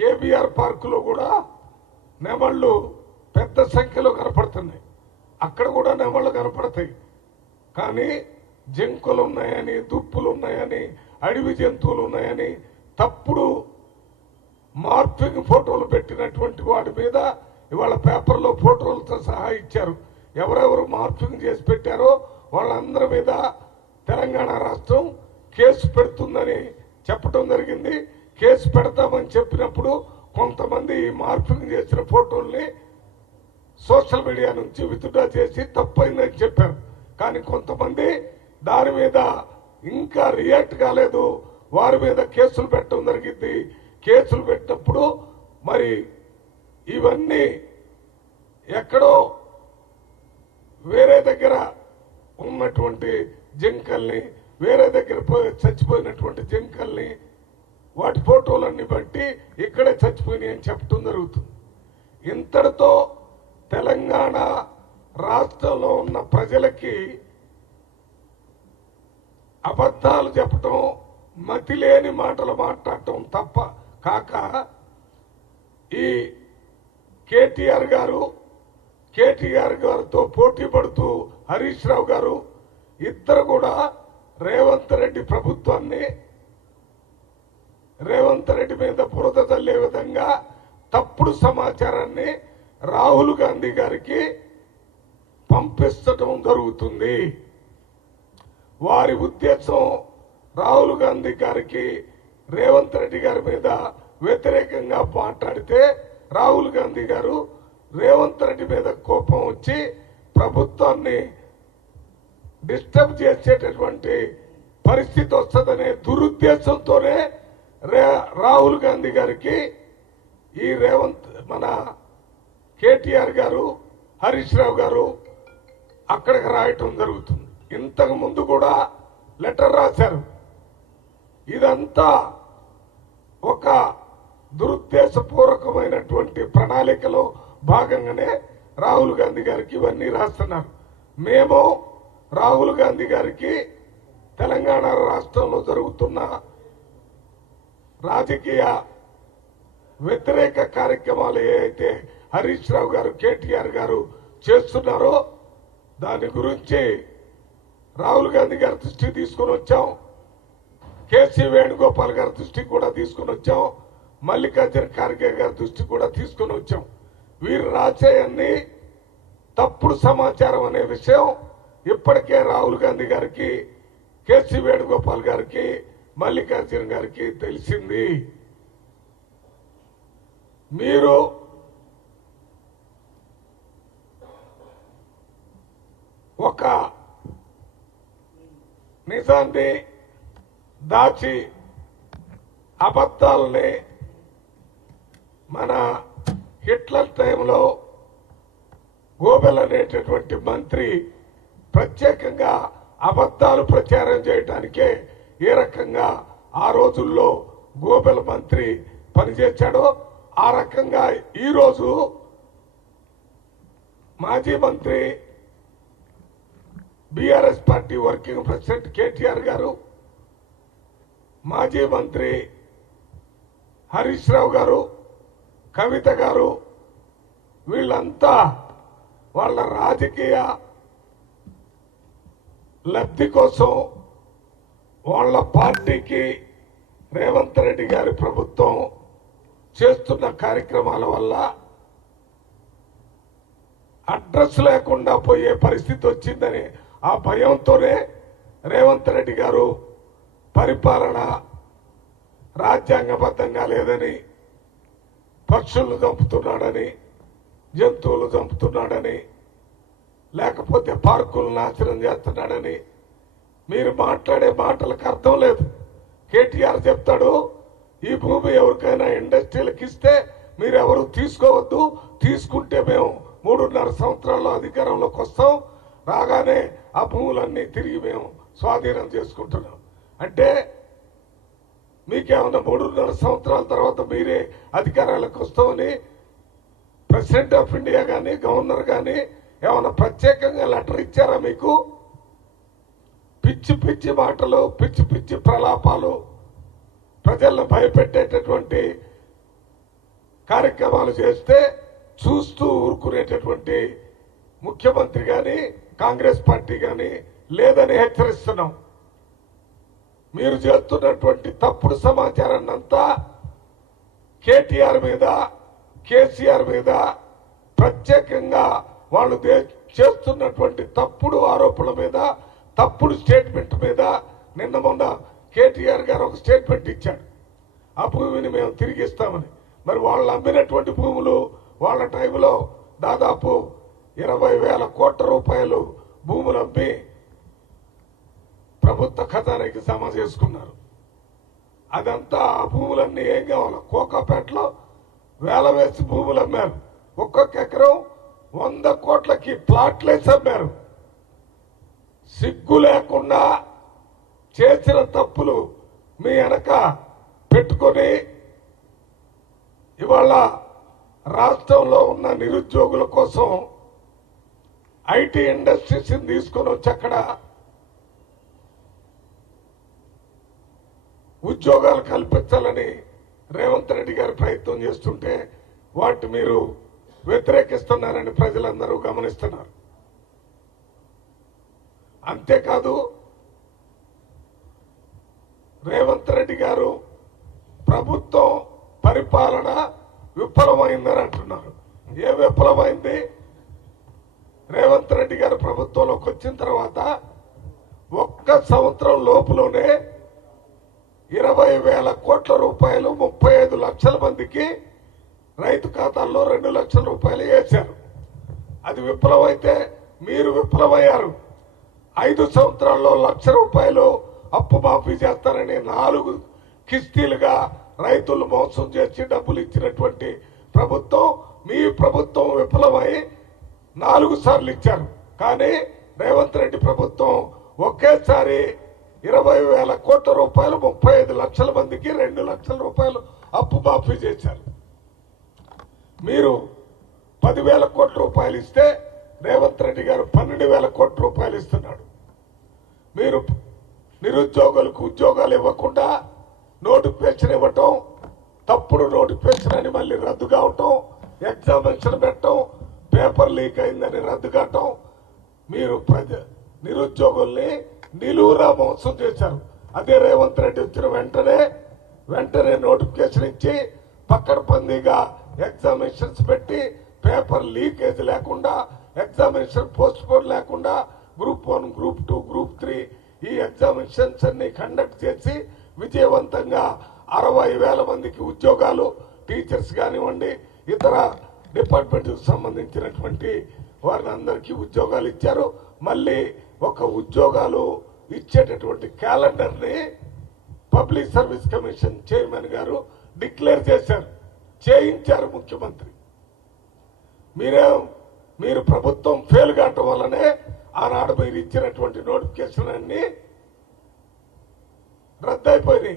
KBR పార్కులో కూడా నెమళ్ళు పెద్ద సంఖ్యలో కనపడుతున్నాయి. అక్కడ కూడా నెమళ్ళు కనపడతాయి. కానీ జింకలు ఉన్నాయని, దుప్పులు ఉన్నాయని, అడవి జంతువులు ఉన్నాయని తప్పుడు మార్పింగ్ ఫోటోలు పెట్టినటువంటి వాటి మీద ఇవాళ పేపర్లో ఫోటోలతో సహా ఇచ్చారు. ఎవరెవరు మార్పింగ్ చేసి పెట్టారో వాళ్ళందరి మీద తెలంగాణ రాష్ట్రం కేసు పెడుతుందని చెప్పడం జరిగింది. కేసు పెడతామని చెప్పినప్పుడు కొంతమంది మార్పింగ్ చేసిన ఫోటోల్ని సోషల్ మీడియా నుంచి విత్డ్రా చేసి తప్పైందని చెప్పారు. కానీ కొంతమంది దాని మీద ఇంకా రియాక్ట్ కాలేదు. వారి మీద కేసులు పెట్టడం జరిగింది. కేసులు పెట్టినప్పుడు మరి ఇవన్నీ ఎక్కడో వేరే దగ్గర ఉన్నటువంటి జింకల్ని, వేరే దగ్గర చచ్చిపోయినటువంటి జింకల్ని వాటి ఫోటోలన్నీ బట్టి ఇక్కడే చచ్చిపోయినాయి అని చెప్పడం జరుగుతుంది. ఇంతటితో తెలంగాణ రాష్ట్రంలో ఉన్న ప్రజలకి అబద్ధాలు చెప్పటం, మతిలేని మాటలు మాట్లాడటం తప్ప కాక ఈ కేటీఆర్ గారితో పోటీ పడుతూ హరీష్ రావు గారు ఇద్దరు కూడా రేవంత్ రెడ్డి ప్రభుత్వాన్ని, రేవంత్ రెడ్డి మీద బురద తల్లే విధంగా తప్పుడు సమాచారాన్ని రాహుల్ గాంధీ గారికి పంపిస్తడం జరుగుతుంది. వారి ఉద్దేశం రాహుల్ గాంధీ గారికి రేవంత్ రెడ్డి గారి మీద వ్యతిరేకంగా మాట్లాడితే రాహుల్ గాంధీ గారు రేవంత్ రెడ్డి మీద కోపం వచ్చి ప్రభుత్వాన్ని డిస్టర్బ్ చేసేటటువంటి పరిస్థితి వస్తుందనే దురుద్దేశంతోనే రాహుల్ గాంధీ గారికి ఈ మన కేటీఆర్ గారు, హరీష్ రావు గారు అక్కడికి రాయటం జరుగుతుంది. ఇంతకు ముందు కూడా లెటర్ రాశారు. ఇదంతా ఒక దురుద్దేశపూర్వకమైనటువంటి ప్రణాళికలో భాగంగానే రాహుల్ గాంధీ గారికి ఇవన్నీ రాస్తున్నారు. మేము రాహుల్ గాంధీ గారికి తెలంగాణ రాష్ట్రంలో జరుగుతున్న రాజకీయ వ్యతిరేక కార్యక్రమాలు ఏవైతే హరీష్ రావు గారు, కేటీఆర్ గారు చేస్తున్నారో దాని గురించి రాహుల్ గాంధీ గారి దృష్టికి తీసుకుని వచ్చాం. కేసీ వేణుగోపాల్ గారి దృష్టికి కూడా తీసుకుని వచ్చాం. మల్లికార్జున ఖార్గే గారి దృష్టికి కూడా తీసుకుని వచ్చాం. వీరు రాసేయన్ని తప్పుడు సమాచారం అనే విషయం ఇప్పటికే రాహుల్ గాంధీ గారికి, కేసీ వేణుగోపాల్ గారికి, మల్లికార్జున గారికి తెలిసింది. మీరు ఒక నిజాన్ని దాచి అబద్ధాలని మన హిట్లర్ టైంలో గోబెల్ అనేటటువంటి మంత్రి ప్రత్యేకంగా అబద్ధాలు ప్రచారం చేయడానికే ఏ రకంగా ఆ రోజుల్లో గోబెల్ మంత్రి పనిచేశాడో ఆ రకంగా ఈరోజు మాజీ మంత్రి BRS party working president KTR గారు, మాజీ మంత్రి హరీష్ రావు గారు, కవిత గారు వీళ్ళంతా వాళ్ళ రాజకీయ లబ్ధి కోసం వాళ్ళ పార్టీకి రేవంత్ రెడ్డి గారి ప్రభుత్వం చేస్తున్న కార్యక్రమాల వల్ల అడ్రస్ లేకుండా పోయే పరిస్థితి వచ్చిందని ఆ భయంతోనే రేవంత్ రెడ్డి గారు పరిపాలన రాజ్యాంగబద్ధంగా లేదని, పక్షులను చంపుతున్నాడని, జంతువులు చంపుతున్నాడని, లేకపోతే పార్కులను నాశనం చేస్తున్నాడని మీరు మాట్లాడే మాటలకు అర్థం లేదు. కేటీఆర్ చెప్తాడు, ఈ భూమి ఎవరికైనా ఇండస్ట్రీలకు ఇస్తే మీరెవరు తీసుకోవద్దు, తీసుకుంటే మేము 3.5 సంవత్సరాల్లో అధికారంలోకి వస్తాం, రాగానే ఆ భూములన్నీ తిరిగి మేము స్వాధీనం చేసుకుంటున్నాం. అంటే మీకేమన్నా 3.5 సంవత్సరాల తర్వాత మీరే అధికారాలకు వస్తామని ప్రెసిడెంట్ ఆఫ్ ఇండియా కానీ, గవర్నర్ కానీ ఏమన్నా ప్రత్యేకంగా లెటర్ ఇచ్చారా మీకు? పిచ్చి పిచ్చి మాటలు, పిచ్చి పిచ్చి ప్రలాపాలు, ప్రజలను భయపెట్టేటటువంటి కార్యక్రమాలు చేస్తే చూస్తూ ఊరుకునేటటువంటి ముఖ్యమంత్రి కానీ కాంగ్రెస్ పార్టీ కానీ లేదని హెచ్చరిస్తున్నాం. మీరు చేస్తున్నటువంటి తప్పుడు సమాచారాన్ని అంతా కేటీఆర్ మీద, కేసీఆర్ మీద, ప్రత్యేకంగా వాళ్ళు చేస్తున్నటువంటి తప్పుడు ఆరోపణల మీద, తప్పుడు స్టేట్మెంట్ మీద నిన్న మొన్న కేటీఆర్ గారు ఒక స్టేట్మెంట్ ఇచ్చాడు. ఆ భూమిని మేము తిరిగి ఇస్తామని. మరి వాళ్ళు అమ్మినటువంటి భూములు వాళ్ళ టైంలో దాదాపు 20,000 కోట్ల రూపాయలు భూములు అమ్మి ప్రభుత్వ ఖజానాకి జమ చేసుకున్నారు. అదంతా ఆ భూములన్నీ ఏం కావాలి, కోకాపేటలో వేల వేసి భూములు అమ్మారు. ఒక్కొక్క ఎకరం 100 కోట్లకి ప్లాట్లేసి అమ్మారు. సిగ్గు లేకుండా చేసిన తప్పులు మీ వెనక పెట్టుకొని ఇవాళ రాష్ట్రంలో ఉన్న నిరుద్యోగుల కోసం ఐటీ ఇండస్ట్రీస్ తీసుకొని వచ్చి అక్కడ ఉద్యోగాలు కల్పించాలని రేవంత్ రెడ్డి గారు ప్రయత్నం చేస్తుంటే వాటి మీరు వ్యతిరేకిస్తున్నారని ప్రజలందరూ గమనిస్తున్నారు. అంతేకాదు రేవంత్ రెడ్డి గారు ప్రభుత్వం పరిపాలన విఫలమైందని అంటున్నారు. ఏ విఫలమైంది? రేవంత్ రెడ్డి గారు ప్రభుత్వంలోకి వచ్చిన తర్వాత ఒక్క సంవత్సరం లోపులోనే 20,000 కోట్ల రూపాయలు 35 లక్షల మందికి రైతు ఖాతాల్లో 2 లక్షల రూపాయలు వేశారు. అది విఫలమైతే మీరు విఫలమయ్యారు. 5 సంవత్సరాల్లో 1,00,000 రూపాయలు అప్పు మాఫీ చేస్తారని 4 కిస్తీలుగా రైతులు మోసం చేసి డబ్బులు ఇచ్చినటువంటి ప్రభుత్వం మీ ప్రభుత్వం విఫలమై 4 సార్లు ఇచ్చారు. కానీ రేవంత్ రెడ్డి ప్రభుత్వం ఒకేసారి 20,000 కోట్ల రూపాయలు 35 లక్షల మందికి 2 లక్షల రూపాయలు అప్పు మాఫీ చేశారు. మీరు 10,000 కోట్ల రూపాయలు ఇస్తే రేవంత్ రెడ్డి గారు 12,000 కోట్ల రూపాయలు ఇస్తున్నాడు. మీరు నిరుద్యోగులకు ఉద్యోగాలు ఇవ్వకుండా నోటిఫికేషన్ ఇవ్వటం, తప్పుడు నోటిఫికేషన్ అని మళ్ళీ రద్దు కావటం, ఎగ్జామినేషన్ పెట్టడం, పేపర్ లీక్ అయిందని రద్దు కావటం, మీరు నిరుద్యోగుల్ని నిలువురా మోసం చేశారు. అదే రేవంత్ రెడ్డి వచ్చిన వెంటనే నోటిఫికేషన్ ఇచ్చి పక్కడబందీగా ఎగ్జామినేషన్స్ పెట్టి పేపర్ లీకేజ్ లేకుండా, ఎగ్జామినేషన్ పోస్ట్ పోన్ లేకుండా గ్రూప్ 1, గ్రూప్ 2, గ్రూప్ 3 ఈ ఎగ్జామినేషన్స్ అన్ని కండక్ట్ చేసి విజయవంతంగా 60,000 మందికి ఉద్యోగాలు, టీచర్స్ కానివ్వండి, ఇతర డిపార్ట్మెంట్కి సంబంధించినటువంటి వారిని అందరికీ ఉద్యోగాలు ఇచ్చారు. మళ్ళీ ఒక ఉద్యోగాలు ఇచ్చేటటువంటి క్యాలెండర్ ని పబ్లిక్ సర్వీస్ కమిషన్ చైర్మన్ గారు డిక్లేర్ చేశారు, చేయించారు ముఖ్యమంత్రి. మీరు ప్రభుత్వం ఫెయిల్ కావటం వల్లనే ఆనాడు మీరు ఇచ్చినటువంటి నోటిఫికేషన్ అన్ని రద్దయిపోయినాయి.